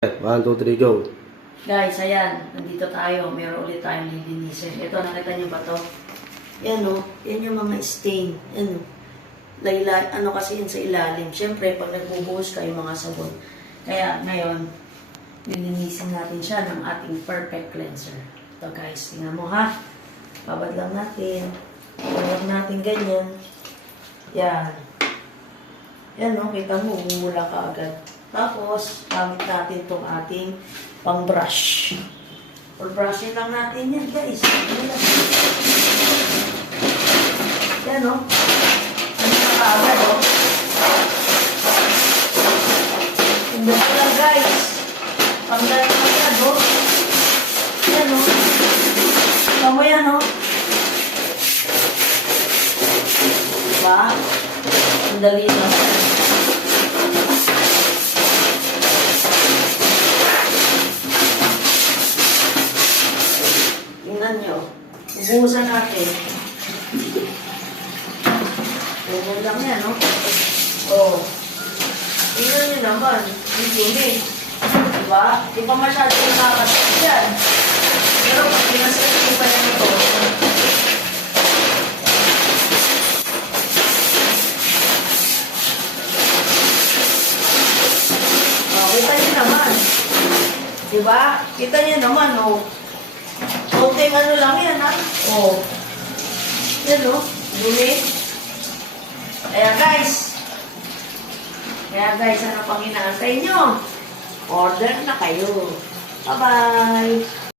1, 2, 3, go. Guys, ayan, nandito tayo. Meron ulit tayong lilinisin. Ito, nakita niyo ba to? Yan o, yan yung mga stain. Yan o. Ano kasi yan sa ilalim. Siyempre, pag nagbubuhos kayo mga sabon. Kaya ngayon, lilinisin natin siya ng ating perfect cleanser. Ito guys, tingnan mo ha. Babad lang natin. Babad natin ganyan. Yan. Yan o, kita mo, umula ka agad. Tapos, gamit natin itong ating pang-brush. Or-brushin lang natin yan, guys. Yan, o. Ano na kaagad, o. Hindi ko lang, guys. Pang-brush na yan, o. Yan, o. Tama yan, o. Diba? Ang dali lang. Tingnan nyo. Ubuhusan natin. Ubuhusan lang yan, no? Oh. Tingnan nyo naman. Ang dumi. Diba? Di pa masyado nakakasin yan. Pero pag pinasin pa yan ito. Oh, kita nyo naman. Diba? Kita nyo naman, oh. Konting ano lang yan, ha? Oh. Yan, no? Dumi. Kaya, guys, ano pang inaantay nyo? Order na kayo. Bye-bye!